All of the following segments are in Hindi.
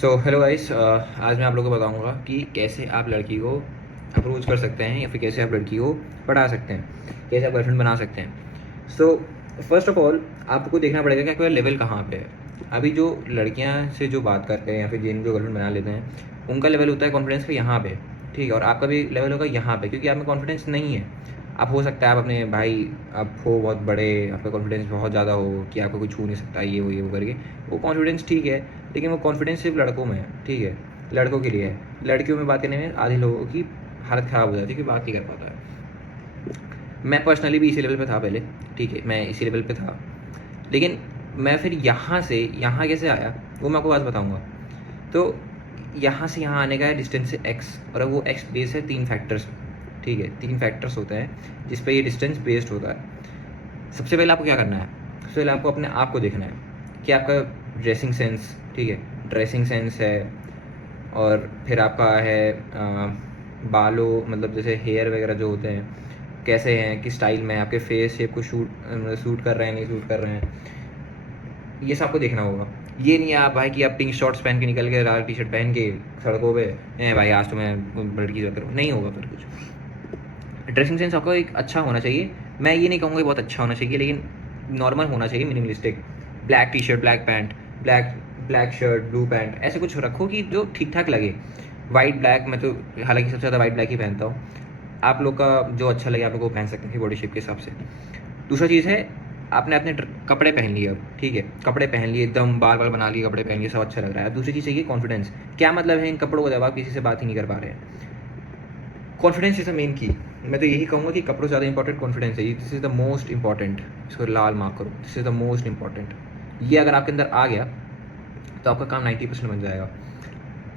सो हेलो गाइस, आज मैं आप लोगों को बताऊंगा कि कैसे आप लड़की को अप्रोच कर सकते हैं या फिर कैसे आप लड़की को पढ़ा सकते हैं, कैसे आप गर्लफ्रेंड बना सकते हैं। सो फर्स्ट ऑफ ऑल आपको देखना पड़ेगा कि आपका लेवल कहाँ पे है। अभी जो लड़कियां से जो बात करते हैं या फिर जिन जो गर्लफ्रेंड बना लेते हैं उनका लेवल होता है कॉन्फिडेंस का यहाँ पे, ठीक है। और आपका भी लेवल होगा यहाँ पे, क्योंकि आप में कॉन्फिडेंस नहीं है। आप हो सकता है आप अपने भाई आप हो बहुत बड़े, आपका कॉन्फिडेंस बहुत ज़्यादा हो कि आपको कोई छू नहीं सकता, ये वो करके वो कॉन्फिडेंस ठीक है। लेकिन वो कॉन्फिडेंस सिर्फ लड़कों में है, ठीक है, लड़कों के लिए है। लड़कियों में बात करने में आधे लोगों की हालत ख़राब हो जाती है कि बात नहीं कर पाता है। मैं पर्सनली भी इसी लेवल पे था पहले, ठीक है, मैं इसी लेवल पे था। लेकिन मैं फिर यहाँ से यहाँ कैसे आया वो मैं आपको बात बताऊँगा। तो यहाँ से यहाँ आने का है डिस्टेंस से एक्स, और अब वो एक्स बेस है 3 फैक्टर्स, ठीक है। 3 फैक्टर्स होते हैं जिस पे ये डिस्टेंस बेस्ड होता है। सबसे पहले आपको क्या करना है, सबसे पहले आपको अपने आप को देखना है कि आपका ड्रेसिंग सेंस, ठीक है, ड्रेसिंग सेंस है। और फिर आपका है बालों, मतलब जैसे हेयर वगैरह जो होते हैं कैसे हैं, किस स्टाइल में, आपके फेस शेप को सूट कर रहे हैं नहीं सूट कर रहे हैं, ये सब आपको देखना होगा। ये नहीं है आप भाई कि आप पिंक शॉर्ट्स पहन के निकल के लाल टी शर्ट पहन के सड़कों पे हैं भाई आज तो मैं लड़की जो करूँ, नहीं होगा फिर कुछ। ड्रेसिंग सेंस आपका एक अच्छा होना चाहिए। मैं ये नहीं कहूँगा बहुत अच्छा होना चाहिए, लेकिन नॉर्मल होना चाहिए, minimalistic. Black T shirt, black pant, black black shirt, blue pant, ऐसे कुछ रखो कि जो ठीक ठाक लगे। वाइट ब्लैक, मैं तो हालांकि सबसे ज़्यादा वाइट ब्लैक ही पहनता हूँ। आप लोग का जो अच्छा लगे आप लोग को पहन सकते हैं बॉडी शेप के हिसाब से। दूसरा चीज़ है, आपने अपने कपड़े पहन लिए, अब ठीक है, कपड़े पहन लिए एकदम बाल बाल बना लिए, कपड़े पहन लिए, सब अच्छा लग रहा है। दूसरी चीज़ चाहिए कॉन्फिडेंस। क्या मतलब है इन कपड़ों का जब आप किसी से बात ही नहीं कर पा रहे हैं। कॉन्फिडेंस इज़ द मेन की। मैं तो यही कहूँगा कि कपड़ों से ज़्यादा इंपॉर्टेंट कॉन्फिडेंस है। This is the most important. इसको लाल मार्क करो, this is the most important. ये अगर आपके अंदर आ गया तो आपका काम 90% बन जाएगा।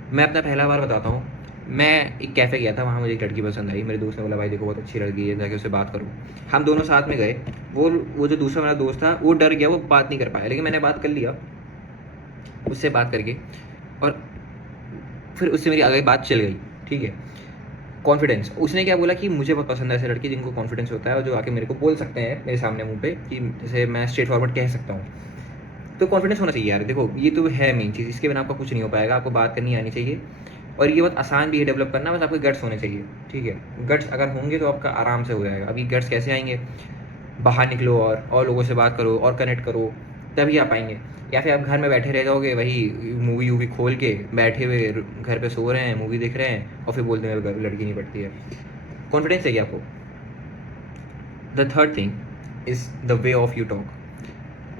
मैं अपना पहला बार बताता हूँ। मैं एक कैफ़े गया था, वहाँ मुझे एक लड़की पसंद आई। मेरे दोस्त ने बोला भाई देखो बहुत अच्छी लड़की है, जाके उससे बात करो। हम दोनों साथ में गए। वो जो दूसरा मेरा दोस्त था वो डर गया, वो बात नहीं कर पाया, लेकिन मैंने बात कर लिया उससे बात करके। और फिर उससे मेरी आगे बात चल गई, ठीक है। कॉन्फिडेंस, उसने क्या बोला कि मुझे बहुत पसंद है ऐसे लड़की जिनको कॉन्फिडेंस होता है और जो आके मेरे को बोल सकते हैं मेरे सामने मुंह पे कि जैसे मैं स्ट्रेट फॉरवर्ड कह सकता हूँ। तो कॉन्फिडेंस होना चाहिए यार। देखो ये तो है मेन चीज़, इसके बिना आपका कुछ नहीं हो पाएगा। आपको बात करनी आनी चाहिए और ये बहुत आसान भी है डेवलप करना, बस आपको गट्स होने चाहिए, ठीक है। गट्स अगर होंगे तो आपका आराम से हो जाएगा। अभी गट्स कैसे आएंगे, बाहर निकलो और लोगों से बात करो और कनेक्ट करो, तभी आप आएंगे। या फिर आप घर में बैठे रह जाओगे, वही मूवी वूवी खोल के बैठे हुए घर पे सो रहे हैं, मूवी देख रहे हैं और फिर बोलते हैं मेरे घर लड़की नहीं पड़ती है। कॉन्फिडेंस चाहिए आपको। The third thing is the way of you talk.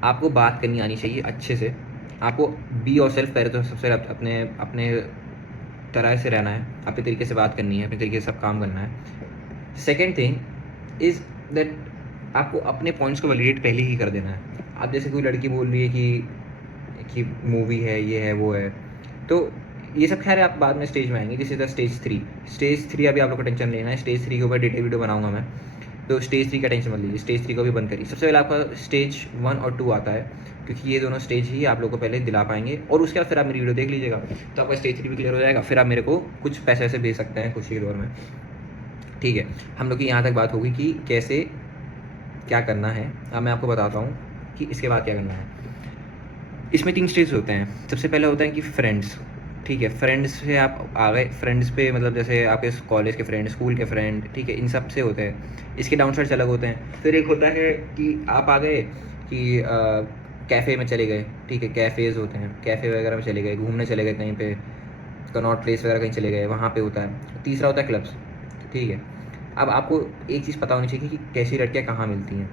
आपको बात करनी आनी चाहिए अच्छे से। आपको बी योर सेल्फ, पहले तो सबसे अपने अपने तरह से रहना है, अपने तरीके से बात करनी है, अपने तरीके से सब काम करना है। सेकेंड थिंग इज़ दैट आपको अपने पॉइंट्स को वैलिडेट पहले ही कर देना है। आप जैसे कोई लड़की बोल रही है कि मूवी है, ये है, वो है, तो ये सब खैर आप बाद में स्टेज में आएंगे। जैसे स्टेज 3, स्टेज 3 अभी आप लोग को टेंशन लेना है। स्टेज 3 के ऊपर डिटेल वीडियो बनाऊंगा मैं, तो स्टेज 3 का टेंशन मत लीजिए, स्टेज 3 को भी बंद करिए। सबसे पहले आपका स्टेज 1 और 2 आता है, क्योंकि ये दोनों स्टेज ही आप लोग को पहले दिला पाएंगे और उसके बाद फिर आप मेरी वीडियो देख लीजिएगा, तो आपका स्टेज 3 भी क्लियर हो जाएगा। फिर आप मेरे को कुछ पैसे ऐसे भेज सकते हैं खुशी के दौर में, ठीक है। हम लोग की यहाँ तक बात होगी कि कैसे क्या करना है। अब मैं आपको बताता हूँ कि इसके बाद क्या करना है। इसमें 3 स्टेज होते हैं। सबसे पहले होता है कि फ्रेंड्स, ठीक है। फ्रेंड्स से आप आ गए, फ्रेंड्स पे मतलब जैसे आपके कॉलेज के फ्रेंड, स्कूल के फ्रेंड, ठीक है, इन सब से होते हैं। इसके डाउन साइड्स अलग होते हैं। फिर एक होता है कि आप आ गए कि कैफ़े में चले गए, ठीक है, कैफ़ेज़ होते हैं, कैफ़े वगैरह में चले गए, घूमने चले गए कहीं पे, कनॉट प्लेस वगैरह कहीं चले गए, वहाँ पे होता है। तीसरा होता है क्लब्स, ठीक है। अब आपको एक चीज़ पता होनी चाहिए कि कैसी लड़कियाँ कहाँ मिलती हैं।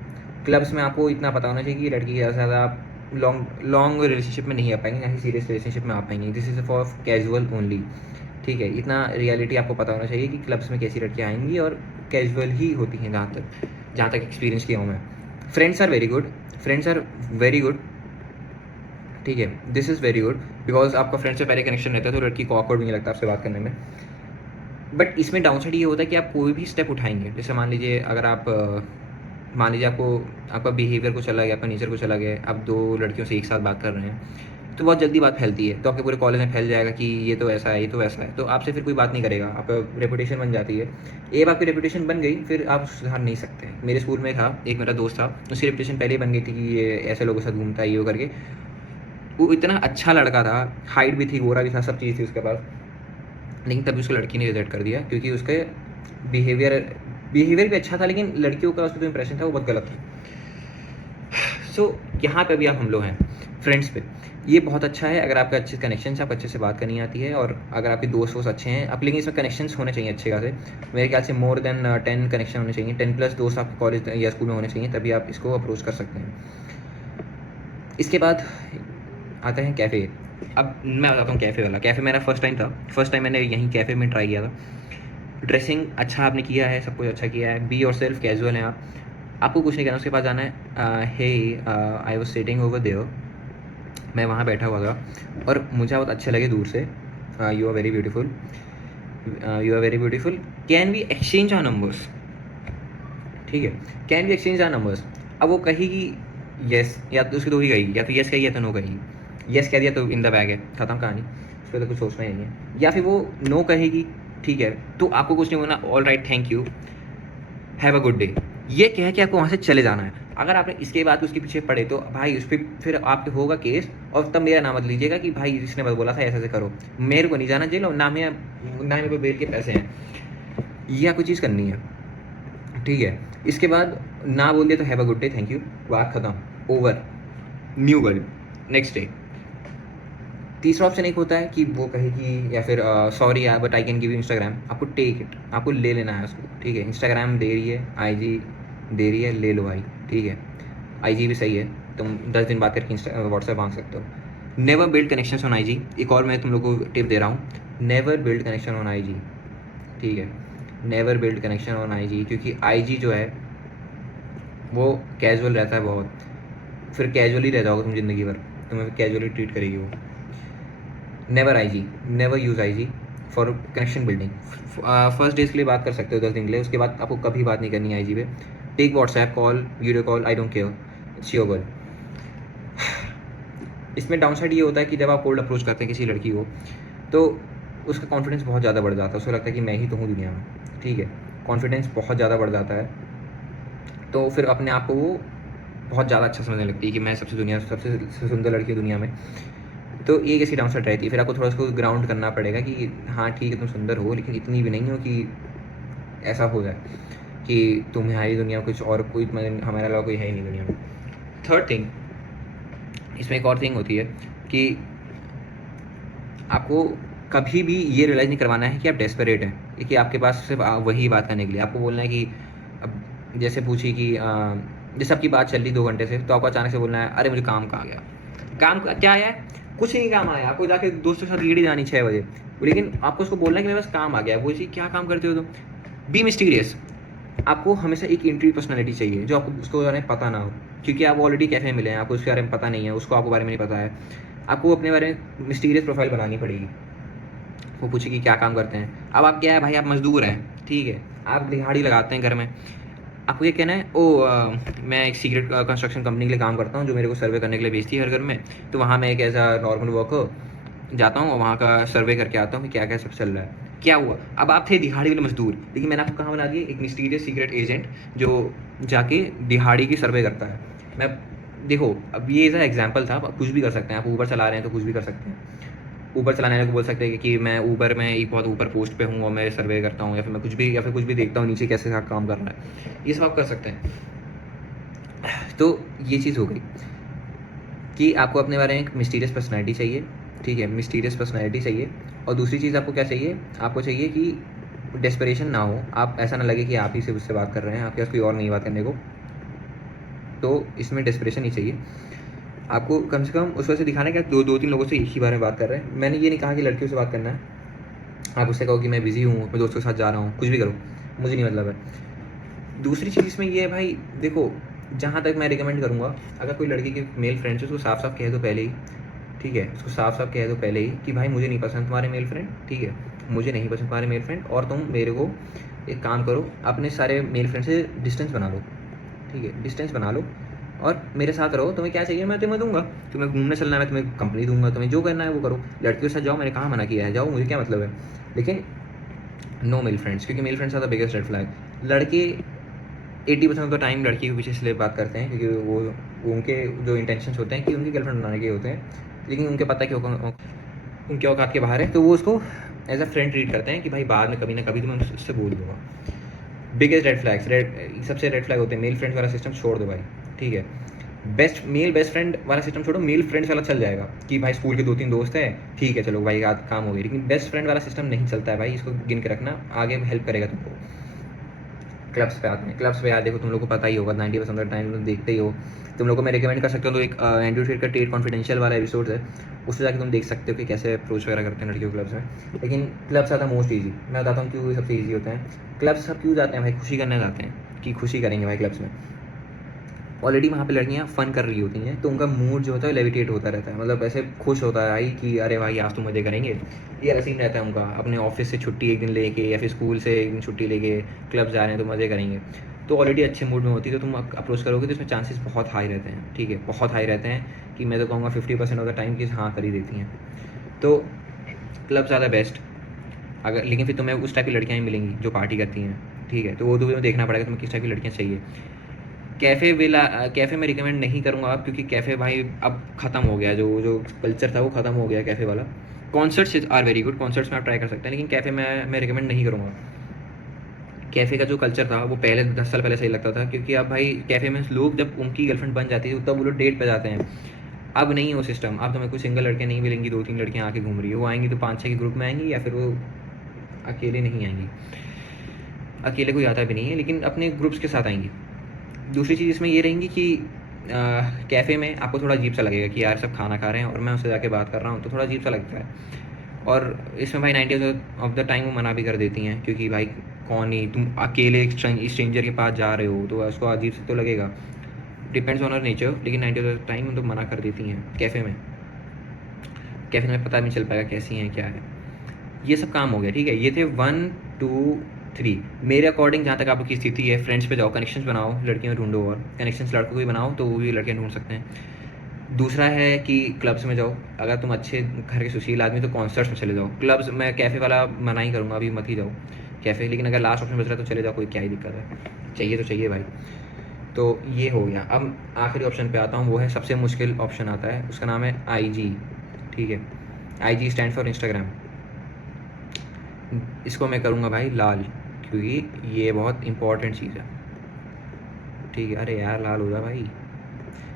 क्लब्स में आपको इतना पता होना चाहिए कि लड़की ज़्यादा से ज़्यादा आप लॉन्ग लॉन्ग रिलेशनशिप में नहीं आ पाएंगे, ना ही सीरियस रिलेशनशिप में आ पाएंगे। This is for casual only, ठीक है। इतना रियलिटी आपको पता होना चाहिए कि क्लब्स में कैसी लड़कियाँ आएंगी और कैजुअल ही होती हैं, जहाँ तक एक्सपीरियंस किया हूँ मैं। Friends are very good, friends are very good, ठीक है, this is very good, because आपका फ्रेंड से पहले कनेक्शन रहता है तो लड़की को ऑकवर्ड भी नहीं लगता आपसे बात करने में। बट इसमें डाउन साइड ये होता है कि आप कोई भी स्टेप उठाएंगे, जैसे मान लीजिए अगर आप मान लीजिए आपको आपका बिहेवियर कुछ अलग है, आपका नेचर कुछ अलग है, आप 2 लड़कियों से एक साथ बात कर रहे हैं, तो बहुत जल्दी बात फैलती है, तो आपके पूरे कॉलेज में फैल जाएगा कि ये तो ऐसा है, ये तो वैसा है, तो आपसे फिर कोई बात नहीं करेगा, आपका रेपुटेशन बन जाती है। एक बार आपकी रेपुटेशन बन गई फिर आप सुधार नहीं सकते। मेरे स्कूल में था एक मेरा दोस्त था, उसकी रेपुटेशन पहले ही बन गई थी कि ये ऐसे लोगों के साथ घूमता है ये वो करके। वो इतना अच्छा लड़का था, हाइट भी थी, गोरा भी था, सब चीज़ थी उसके पास, लेकिन तभी उसको लड़की ने रिजेक्ट कर दिया क्योंकि उसके बिहेवियर बिहेवियर भी अच्छा था, लेकिन लड़कियों का उसका जो इंप्रेशन था वो बहुत गलत था। सो यहाँ पे भी आप हम लोग हैं फ्रेंड्स पे। ये बहुत अच्छा है अगर आपका अच्छे कनेक्शन है, आपको अच्छे से बात करनी आती है, और अगर आपके दोस्त वोस्त अच्छे हैं आप, लेकिन इसमें कनेक्शंस होने चाहिए अच्छे खासे। मेरे ख्याल से मोर देन 10 कनेक्शन होने चाहिए, 10+ दोस्त आपके कॉलेज या स्कूल में होने चाहिए, तभी आप इसको अप्रोच कर सकते हैं। इसके बाद आते हैं कैफ़े। अब मैं बताता हूँ कैफ़े वाला। कैफ़े मेरा फर्स्ट टाइम था, फर्स्ट टाइम मैंने यहीं कैफ़े में ट्राई किया था। ड्रेसिंग अच्छा आपने किया है, सब कुछ अच्छा किया है, बी योर सेल्फ, कैजुअल हैं आप, आपको कुछ नहीं करना, उसके पास जाना है। Hey I was sitting over there, मैं वहाँ बैठा हुआ था और मुझे बहुत अच्छे लगे दूर से। You are very beautiful, you are very beautiful, can we exchange our numbers. ठीक है, can we exchange our numbers. अब वो कहेगी येस, या तो उसकी दो ही कहेगी, या तो येस कहेगी या तो नो कहेगी। येस कह दिया तो इन द बैग है, ख़त्म कहानी, उस पर तो कुछ सोचना ही नहीं है। या फिर वो नो कहेगी, ठीक है, तो आपको कुछ नहीं बोलना, all right thank you have a good day, ये कह के आपको वहाँ से चले जाना है। अगर आपने इसके बाद उसके पीछे पड़े तो भाई उस पर फिर आपके होगा केस, और तब मेरा नाम मत लीजिएगा कि भाई इसने बस बोला था ऐसे ऐसे करो, मेरे को नहीं जाना जेल, और ना मेरे पे बेल के पैसे हैं, ये आपको चीज़ करनी है। ठीक है, इसके बाद ना बोल दिया तो have a good day thank you, बात खत्म, over, new girl, next day. तीसरा ऑप्शन एक होता है कि वो कहेगी या फिर सॉरी यार but I can give you Instagram, आपको टेक इट, आपको ले लेना है उसको। ठीक है, इंस्टाग्राम दे रही है, आईजी दे रही है, ले लो भाई। ठीक है, आईजी भी सही है, तुम 10 दिन बात करके व्हाट्सएप मांग सकते हो। Never build connection on IG, एक और मैं तुम लोग को टिप दे रहा हूँ, never build connection on IG. ठीक है, never build connection on IG, क्योंकि आईजी जो है वो कैजुअल रहता है बहुत, फिर कैजुअल ही रह जाओगे तुम ज़िंदगी भर, तुम्हें कैजुअली ट्रीट करेगी वो। Never IG, never use IG for connection building. First days के लिए बात कर सकते हो 10 दिन के लिए, उसके बाद आपको कभी बात नहीं करनी आईजी पे। Take WhatsApp call, video call, I don't care, it's your girl. इसमें डाउन साइड ये होता है कि जब आप कोल्ड अप्रोच करते हैं किसी लड़की को, तो उसका कॉन्फिडेंस बहुत ज़्यादा बढ़ जाता है, उसको लगता है कि मैं ही तो हूँ दुनिया में। ठीक है, कॉन्फिडेंस बहुत ज़्यादा बढ़ जाता है, तो फिर अपने आप को वो बहुत ज़्यादा अच्छा समझने लगती है कि मैं सबसे सुंदर लड़की हूँ दुनिया में। तो ये कैसी डाउन साइड रहती है, फिर आपको थोड़ा उसको ग्राउंड करना पड़ेगा कि हाँ ठीक है तुम सुंदर हो, लेकिन इतनी भी नहीं हो कि ऐसा हो जाए कि तुम्हारी दुनिया में कुछ और कोई, मतलब हमारे अलावा कोई है ही नहीं दुनिया में। थर्ड थिंग, इसमें एक और थिंग होती है कि आपको कभी भी ये रियलाइज़ नहीं करवाना है कि आप डेस्परेट हैं, कि आपके पास सिर्फ वही बात करने के लिए। आपको बोलना है कि अब जैसे पूछी कि जैसे आपकी बात चल रही 2 घंटे से, तो आपको अचानक से बोलना है अरे मुझे काम कहाँ गया, काम क्या आया है, कुछ नहीं काम आया, आपको जाके दोस्तों के साथ रीढ़ी जानी 6 बजे, लेकिन आपको उसको बोलना है कि मेरे पास काम आ गया है। वो चीज़ क्या काम करते हो तुम, बी मिस्टीरियस। आपको हमेशा एक इंट्री पर्सनैलिटी चाहिए जो आपको उसको बारे में पता ना हो, क्योंकि आप ऑलरेडी कैफे मिले हैं, आपको उसके बारे में पता नहीं है, उसको आपके बारे में नहीं पता है, आपको अपने बारे में मिस्टीरियस प्रोफाइल बनानी पड़ेगी। वो पूछेगी क्या काम करते हैं, अब आप क्या है भाई, आप मजदूर हैं, ठीक है, आप दिहाड़ी लगाते हैं घर में, आपको ये कहना है मैं एक सीक्रेट कंस्ट्रक्शन कंपनी के लिए काम करता हूँ जो मेरे को सर्वे करने के लिए भेजती है हर घर में, तो वहाँ मैं एक ऐसा नॉर्मल वर्कर जाता हूँ और वहाँ का सर्वे करके आता हूँ कि क्या क्या सब चल रहा है, क्या हुआ। अब आप थे दिहाड़ी वाले मजदूर, लेकिन मैंने आपको कहाँ बना दिया, एक मिस्टीरियस सीक्रेट एजेंट जो जाके दिहाड़ी की सर्वे करता है। मैं देखो, अब ये ऐसा एग्जाम्पल था, आप कुछ भी कर सकते हैं, आप ऊबर चला रहे हैं तो कुछ भी कर सकते हैं, ऊबर चलाने वाले को बोल सकते हैं कि मैं ऊबर में एक बहुत ऊपर पोस्ट पे हूँ और मैं सर्वे करता हूँ, या फिर मैं कुछ भी देखता हूँ नीचे कैसे काम कर रहा है, ये सब आप कर सकते हैं। तो ये चीज़ हो गई कि आपको अपने बारे में एक मिस्टीरियस पर्सनैलिटी चाहिए। ठीक है, मिस्टीरियस पर्सनैलिटी चाहिए। और दूसरी चीज़ आपको क्या चाहिए, आपको चाहिए कि डेस्परेशन ना हो, आप ऐसा ना लगे कि आप ही से उससे बात कर रहे हैं, आपके पास कोई और नहीं बात करने को, तो इसमें डेस्परेशन ही चाहिए। आपको कम से कम उस वजह से दिखाना है कि दो 3 लोगों से एक ही बारे में बात कर रहे हैं। मैंने ये नहीं कहा कि लड़कियों से बात करना है, आप उससे कहो कि मैं बिज़ी हूँ, अपने दोस्तों के साथ जा रहा हूँ, कुछ भी करो, मुझे नहीं मतलब है। दूसरी चीज़ इसमें ये है भाई, देखो जहाँ तक मैं रिकमेंड करूँगा, अगर कोई लड़की की मेल फ्रेंड्स है उसको साफ साफ कह दो पहले ही। ठीक है, उसको साफ साफ कह दो पहले ही कि भाई मुझे नहीं पसंद तुम्हारे मेल फ्रेंड, ठीक है, मुझे नहीं पसंद तुम्हारे मेल फ्रेंड, और तुम मेरे को एक काम करो, अपने सारे मेल फ्रेंड से डिस्टेंस बना लो। ठीक है, डिस्टेंस बना लो और मेरे साथ रहो, तुम्हें क्या चाहिए मैं तुम्हें दूंगा, तुम्हें घूमने चलना है मैं तुम्हें कंपनी दूंगा, तुम्हें जो करना है वो करो, लड़कियों के साथ जाओ, मैंने कहाँ मना किया है, जाओ, मुझे क्या मतलब है। लेकिन नो मेल फ्रेंड्स, क्योंकि male friends are the biggest red flag. लड़के 80% ऑफ द टाइम लड़की के पीछे इसलिए बात करते हैं क्योंकि वो उनके जो इंटेंशंस होते हैं कि उनकी गर्लफ्रेंड बनाने के होते हैं, लेकिन उनके पता है कि उनके औकात के बाहर है, तो वो उसको एज अ फ्रेंड ट्रीट करते हैं कि भाई बाद में कभी ना कभी तो मैं उससे बोल दूँगा। बिगेस्ट रेड फ्लैग्स, सबसे रेड फ्लैग होते हैं मेल फ्रेंड्स वाला सिस्टम छोड़ दो भाई, ठीक है। बेस्ट फ्रेंड वाला सिस्टम छोड़ो, मेल फ्रेंड्स वाला चल जाएगा कि भाई स्कूल के 2-3 दोस्त हैं, ठीक है चलो भाई आज काम हो गई, लेकिन बेस्ट फ्रेंड वाला सिस्टम नहीं चलता है भाई, इसको गिन के रखना, आगे हेल्प करेगा तुमको। क्लब्स पे आते हैं, क्लब्स पे यार देखो तुम लोग को पता ही होगा, 90% ऑफ द टाइम तुम देखते ही हो। तुम लोग को मैं रिकमेंड कर सकता हूँ, तो एक एंड्रयू टेट का टेट कॉन्फिडेंशियल वाला एपिसोड है, उससे जाकर तुम देख सकते हो कि कैसे अप्रोच वगैरह करते हैं लड़कियों क्लब्स में। लेकिन clubs are the most easy, मैं बताता हूँ क्यों सबसे ईजी होते हैं क्लब्स। सब क्यों जाते हैं भाई? खुशी करने जाते हैं कि खुशी करेंगे भाई क्लब्स में। ऑलरेडी वहाँ पे लड़कियाँ फ़न कर रही होती हैं, तो उनका मूड जो होता है लेविटेट होता रहता है, मतलब ऐसे खुश होता है भाई कि अरे भाई आज तो मज़े करेंगे, ये ऐसा सीन रहता है उनका। अपने ऑफिस से छुट्टी एक दिन लेके या फिर स्कूल से एक दिन छुट्टी लेके क्लब जा रहे हैं तो मज़े करेंगे, तो ऑलरेडी अच्छे मूड में होती है, तो तुम अप्रोच करोगे तो इसमें चांसेस बहुत हाई रहते हैं, ठीक है, बहुत हाई रहते हैं कि मैं तो कहूँगा 50% ऑफ द टाइम कि हाँ कर ही देती हैं। तो क्लब ज़्यादा बेस्ट। अगर लेकिन फिर तुम्हें उस टाइप की लड़कियाँ ही मिलेंगी जो पार्टी करती हैं, ठीक है, तो वो तुम्हें देखना पड़ेगा तुम्हें किस टाइप की लड़कियाँ चाहिए। कैफ़े में रिकमेंड नहीं करूँगा आप, क्योंकि कैफ़े भाई अब ख़त्म हो गया, जो कल्चर था वो ख़त्म हो गया कैफ़े वाला। Concerts are very good, concerts में आप ट्राई कर सकते हैं, लेकिन कैफ़े में मैं रिकमेंड नहीं करूँगा। कैफ़े का जो कल्चर था वो पहले 10 साल पहले सही लगता था, क्योंकि अब भाई कैफ़े में लोग जब उनकी गर्लफ्रेंड बन जाती है तब वो लोग डेट पे जाते हैं। अब नहीं वो सिस्टम, अब तुम्हें कोई सिंगल लड़कियाँ नहीं मिलेंगी, 2-3 लड़कियाँ आके घूम रही है, वो आएंगी तो 5-6 के ग्रुप में आएंगी, या फिर वो अकेले नहीं आएंगी। अकेले कोई आता भी नहीं है, लेकिन अपने ग्रुप्स के साथ आएंगी। दूसरी चीज़ इसमें ये रहेंगी कि कैफ़े में आपको थोड़ा अजीब सा लगेगा कि यार सब खाना खा रहे हैं और मैं उससे जाके बात कर रहा हूँ, तो थोड़ा अजीब सा लगता है। और इसमें भाई 90 ऑफ द टाइम वो मना भी कर देती हैं, क्योंकि भाई कौन ही तुम अकेले एक स्ट्रेंजर के पास जा रहे हो, तो उसको अजीब से तो लगेगा। डिपेंड्स ऑन हर नेचर, लेकिन 90 ऑफ द टाइम तो मना कर देती हैं कैफ़े में। कैफ़े में पता नहीं चल पाएगा कैसी हैं क्या है। ये सब काम हो गया, ठीक है। ये थे 1 2 3 मेरे अकॉर्डिंग। जहाँ तक आपकी स्थिति है, फ्रेंड्स पे जाओ, कनेक्शंस बनाओ, लड़कियाँ ढूंढो, और कनेक्शंस लड़कों को भी बनाओ तो वो भी लड़कियाँ ढूंढ सकते हैं। दूसरा है कि क्लब्स में जाओ, अगर तुम अच्छे घर के सुशील आदमी तो कॉन्सर्ट्स में चले जाओ। क्लब्स मैं कैफ़े वाला मना ही करूँगा, अभी मत ही जाओ कैफ़े, लेकिन अगर लास्ट ऑप्शन बच रहा है तो चले जाओ, कोई क्या ही दिक्कत है, चाहिए तो चाहिए भाई। तो ये हो गया। अब आखिरी ऑप्शन पे आता हूँ, वो है सबसे मुश्किल ऑप्शन आता है, उसका नाम है IG, ठीक है। IG stand for Instagram. इसको मैं करूँगा भाई लाल, क्योंकि ये बहुत इंपॉर्टेंट चीज़ है, ठीक है। अरे यार लाल हो जा भाई।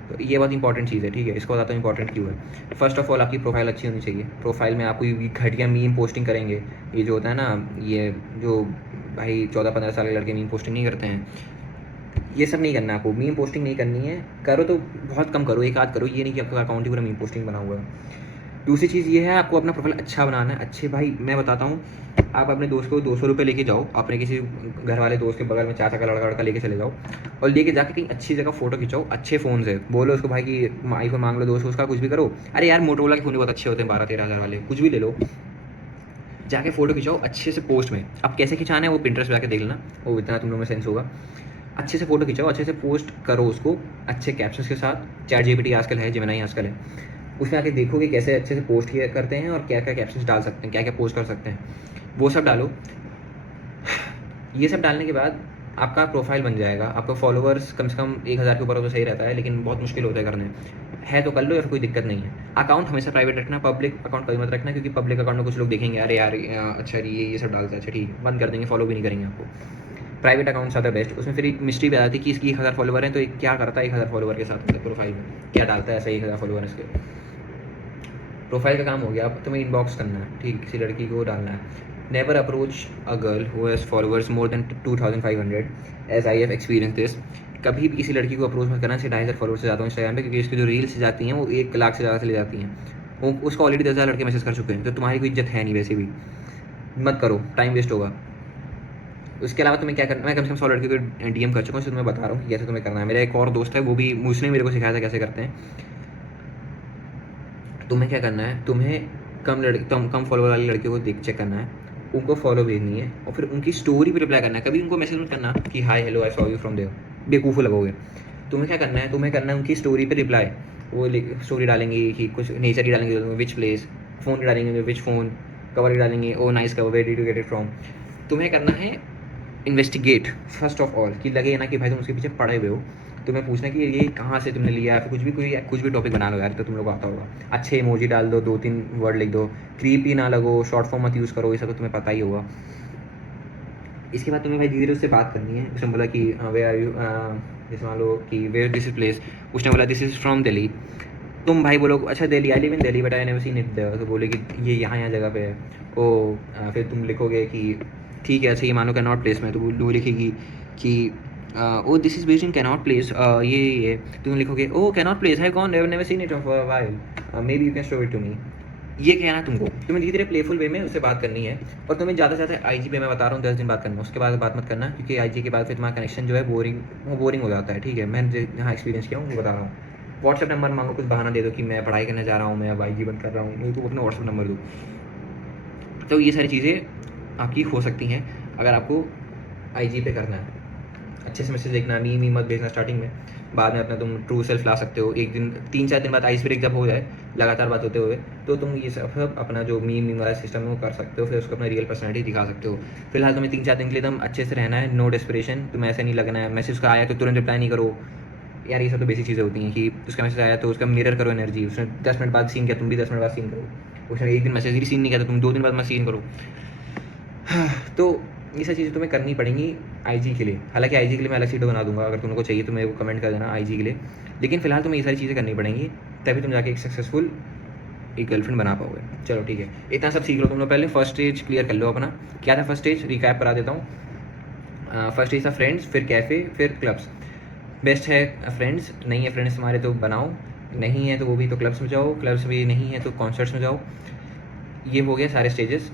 तो ये बहुत इंपॉर्टेंट चीज़ है, ठीक है। इसको बताता हूँ इंपॉर्टेंट क्यों है। फर्स्ट ऑफ ऑल आपकी प्रोफाइल अच्छी होनी चाहिए। प्रोफाइल में आप कोई घटिया मीम पोस्टिंग करेंगे, ये जो होता है ना, ये जो भाई 14-15 साल के लड़के मीम पोस्टिंग नहीं करते हैं, ये सब नहीं करना। आपको मीम पोस्टिंग नहीं करनी है, करो तो बहुत कम करो, एक आध करो, ये नहीं कि आपका अकाउंट ही पूरा मीम पोस्टिंग बना हुआ है। दूसरी चीज़ ये है, आपको अपना प्रोफाइल अच्छा बनाना है। अच्छे भाई मैं बताता हूँ, आप अपने दोस्त को 200 रुपये लेके जाओ, अपने किसी घर वाले दोस्त के बगल में चाचा का लड़का लेके चले जाओ, और लेके जाके कहीं अच्छी जगह फोटो खिंचाओ, अच्छे फ़ोन से। बोलो उसको भाई कि आईफोन मांग लो दोस्त उसका, कुछ भी करो। अरे यार मोटोरोला के फ़ोन बहुत अच्छे होते हैं, 12-13 हज़ार वाले, कुछ भी ले लो, जाके फ़ोटो खिंचाओ अच्छे से पोस्ट में। अब कैसे खिंचाना है वो पिंटरेस्ट पे जाके देख लेना, वो इतना तुम लोगों में सेंस होगा। अच्छे से फ़ोटो खिंचाओ, अच्छे से पोस्ट करो उसको, अच्छे कैप्शंस के साथ। चैट जीपीटी आजकल है, जेमिनी आजकल है, उसमें आके देखोगे कैसे अच्छे से पोस्ट किया करते हैं और क्या क्या कैप्शंस डाल सकते हैं, क्या क्या पोस्ट कर सकते हैं, वो सब डालो। ये सब डालने के बाद आपका प्रोफाइल बन जाएगा। आपका फॉलोअर्स कम से कम 1000 के ऊपर हो तो सही रहता है, लेकिन बहुत मुश्किल होता है करने। है तो कर लो, या फिर कोई दिक्कत नहीं है। अकाउंट हमेशा प्राइवेट रखना, पब्लिक अकाउंट कभी मत रखना, क्योंकि पब्लिक अकाउंट में कुछ लोग देखेंगे, अरे यार अच्छा ये सब डालता है, अच्छा ठीक है, बंद कर देंगे, फॉलो भी नहीं करेंगे आपको। प्राइवेट अकाउंट ज़्यादा बेस्ट। उसमें फिर एक मिस्ट्री भी आती है कि इसकी 1000 फॉलोवर हैं, तो एक क्या करता है 1000 फॉलोवर के साथ प्रोफाइल में, क्या डालता है ऐसा 1000 फॉलोवर इसके। प्रोफाइल का काम हो गया, अब तुम्हें इनबॉक्स करना है, ठीक, किसी लड़की को डालना है। Never approach a girl who has followers more than 2500, as I have experience this. कभी भी किसी लड़की को अप्रोच मत करना 2500 फॉलोअर्स से ज़्यादा हो इंस्टाग्राम पे, क्योंकि इसकी जो रील्स जाती हैं वो 1 लाख से ज़्यादा चली जाती हैं। वो उसको ऑलरेडी 10,000 लड़के मैसेज कर चुके हैं, तो तुम्हारी कोई इज्जत है नहीं वैसे भी, मत करो, टाइम वेस्ट होगा। उसके अलावा तुम्हें क्या करना, मैं कम से कम 100 लड़कियों को डीएम कर चुका हूँ, इसलिए मैं बता रहा हूँ कि कैसे तुम्हें करना है। मेरा एक और दोस्त है, वो भी उसने मेरे को सिखाया था कैसे करते हैं। तुम्हें क्या करना है, तुम्हें कम फॉलोवर वाली लड़कियों को चेक करना है, उनको फॉलो भेजनी है, और फिर उनकी स्टोरी पर रिप्लाई करना है। कभी उनको मैसेज मत करना कि hi hello I saw you from there, बेवकूफ़ लगोगे। तुम्हें क्या करना है, तुम्हें करना है उनकी स्टोरी पे रिप्लाई। वो स्टोरी डालेंगे कि कुछ नेचर ही डालेंगे, विच प्लेस, फ़ोन डालेंगे विच फ़ोन, कवर ही डालेंगे oh nice cover, where did you get it from. तुम्हें करना है इन्वेस्टिगेट फर्स्ट ऑफ ऑल, कि लगे ना कि भाई तुम उसके पीछे पड़े हुए हो। तुम्हें पूछना कि ये कहाँ से तुमने लिया, फिर कुछ भी टॉपिक बना लो यार, तो तुम लोग को आता होगा। अच्छे इमोजी डाल दो, 2-3 वर्ड लिख दो, क्रीपी ना लगो, शॉर्ट फॉर्म मत यूज़ करो, ये सब तो तुम्हें पता ही होगा। इसके बाद तुम्हें भाई धीरे-धीरे उससे बात करनी है। उसने बोला कि वेयर आर यू, जैसे मान लो कि वेयर दिस इज़ प्लेस, उसने बोला दिस इज़ फ्रॉम दिल्ली। तुम भाई बोलो अच्छा Delhi, I live in Delhi but I never seen it there, तो बोले कि ये यहाँ जगह पे है। फिर तुम लिखोगे कि ठीक है अच्छा ये मानो कैनॉट प्लेस में, तो वो लिखेगी कि oh this is based in Connaught Place, ये तुम लिखोगे ओ कैनॉट प्लेस है कौन, never seen it of while, maybe you can show it to me. ये कहना तुमको, तुम्हें धीरे धीरे प्लेफुल वे में उससे बात करनी है। और तुम्हें ज़्यादा से ज़्यादा आईजी पे मैं बता रहा हूँ 10 दिन बात करना, उसके बाद बात मत करना, क्योंकि आईजी के बाद फिर तुम्हारा कनेक्शन जो है बोरिंग हो जाता है। ठीक है, मैंने जहाँ एक्सपीरियंस किया हूँ वो बता रहा हूँ। व्हाट्सएप नंबर मांगो, कुछ बहाना दे दो कि मैं पढ़ाई करने जा रहा हूँ, मैं अब आईजी बंद कर रहा हूँ, मेरे को अपना व्हाट्सएप नंबर दो। तो ये सारी चीज़ें आपकी हो सकती हैं अगर आपको आईजी पे करना है। अच्छे से मैसेज देखना, मीम मत भेजना स्टार्टिंग में, बाद में अपना तुम ट्रू सेल्फ ला सकते हो। एक दिन 3-4 दिन बाद आइस ब्रेक जब हो जाए लगातार बात होते हुए, तो तुम ये सब अपना जो मीम वाला सिस्टम है वो कर सकते हो, फिर उसको अपना रियल पर्सनैलिटी दिखा सकते हो। फिलहाल तुम्हें 3-4 दिन के लिए एकदम अच्छे से रहना है, नो डेस्पिरेशन, तुम्हें ऐसा नहीं लगना है मैसेज का आया तो तुरंत रिप्लाई नहीं करो यार। ये सब तो बेसिक चीज़ें होती हैं कि उसका मैसेज आया तो उसका मिरर करो एनर्जी, उसने 10 मिनट बाद सीन किया, तुम भी 10 मिनट बाद सीन करो। उसने एक दिन मैसेज ही सीन नहीं किया तो तुम 2 दिन बाद मैं सीन करो। तो ये सारी चीज़ें तुम्हें करनी पड़ेंगी आईजी के लिए। हालांकि आईजी के लिए मैं अलग वीडियो बना दूंगा, अगर तुमको चाहिए तो मेरे को कमेंट कर देना आईजी के लिए। लेकिन फिलहाल तुम्हें ये सारी चीज़ें करनी पड़ेंगी, तभी तुम जाके एक सक्सेसफुल एक गर्लफ्रेंड बना पाओगे। चलो ठीक है, इतना सब सीख लो तुम लोग। पहले फर्स्ट स्टेज क्लियर कर लो अपना, क्या था फर्स्ट स्टेज, रिकैप करा देता हूँ। फर्स्ट स्टेज था फ्रेंड्स, फिर कैफ़े, फिर क्लब्स। बेस्ट है फ्रेंड्स, नहीं है फ्रेंड्स तुम्हारे तो बनाओ, नहीं है तो वो भी तो क्लब्स में जाओ, क्लब्स में नहीं है तो कॉन्सर्ट्स में जाओ। ये हो गया सारे स्टेजेस।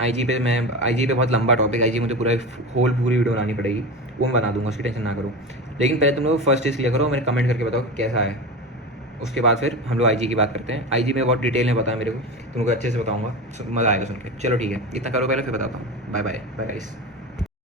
आईजी पे बहुत लंबा टॉपिक, आईजी मुझे पूरी वीडियो बनानी पड़ेगी, वो मैं बना दूंगा, उसकी टेंशन ना करो। लेकिन पहले तुम लोग फर्स्ट स्टेज क्लियर करो, मेरे कमेंट करके बताओ कैसा है। उसके बाद फिर हम लोग आईजी की बात करते हैं। आईजी में बहुत डिटेल में बताया मेरे को, तुमको अच्छे से बताऊंगा, मज़ा आएगा सुन के। चलो ठीक है, इतना करो पहले फिर बताता हूँ। Bye bye bye guys.